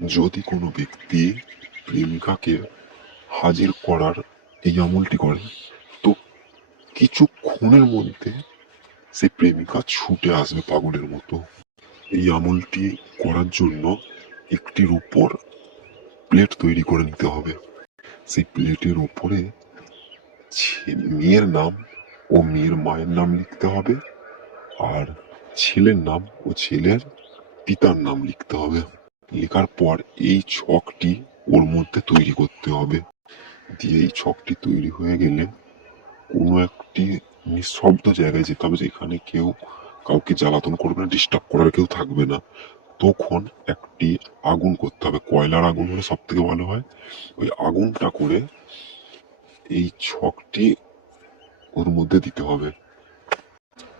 যদি কোনো ব্যক্তি প্রেমিকাকে হাজির করার এই আমলটি করে, তো কিছুক্ষণের মধ্যে সে প্রেমিকা ছুটে আসবে পাগলের মতো। এই আমলটি করার জন্য একটি রূপোর প্লেট তৈরি করে নিতে হবে। সেই প্লেটের উপরে মেয়ের নাম ও মেয়ের মায়ের নাম লিখতে হবে, আর ছেলের নাম ও ছেলের পিতার নাম লিখতে হবে। লেখার পর এই ছকটি ওর মধ্যে তৈরি করতে হবে। দিয়ে এই ছকটি তৈরি হয়ে গেলে কোনো একটি নিঃশব্দ জায়গায় যেতে হবে, যেখানে কেউ কাউকে জ্বালাতন করবে না, ডিস্টার্ব করার কেউ থাকবে না। তখন একটি আগুন করতে হবে, কয়লার আগুন হলে সব থেকে ভালো হয়। ওই আগুনটা করে এই ছকটি ওর মধ্যে দিতে হবে।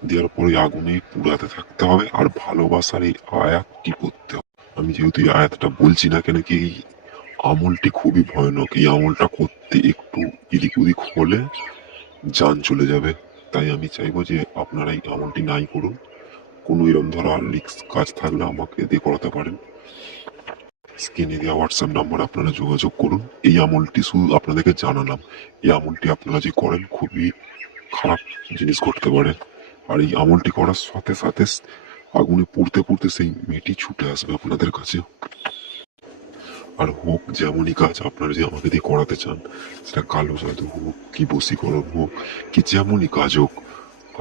দেওয়ার পরে আগুনে পুড়াতে থাকতে হবে, আর ভালোবাসার এই আয়াতটি পড়তে হবে। আমি যেহেতু এই আয়াতটা বলছি না কেন কি, এই আমলটি খুবই ভয়ানক। এই আমলটা করতে একটু এদিক ওদিক হলে জান চলে যাবে। তাই আমি চাইবো যে আপনারা এই আমলটি নাই করুন। কোনো এরকম ধরা রিস্ক কাজ থাকলে আমাকে দিয়ে করাতে পারেন। স্ক্রিনে দেওয়া হোয়াটসঅ্যাপ নাম্বার আপনারা যোগাযোগ করুন। এই আমলটি শুধু আপনাদেরকে জানালাম, এই আমলটি আপনারা যে করেন খুবই খারাপ জিনিস ঘটতে পারে। আর এই আমলটি করার সাথে সাথে আগুনে পুড়তে পুড়তে সেই মেয়েটি ছুটে আসবে আপনাদের কাছে। আর হোক যেমনই কাজ আপনারা যে আমাকে দিয়ে করাতে চান, সেটা কালো জাদু হোক কি বশীকরণ হোক কি যেমনই কাজ হোক,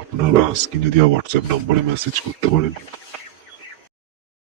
আপনারা স্ক্রিনে দেওয়া হোয়াটসঅ্যাপ নম্বরে মেসেজ করতে পারেন।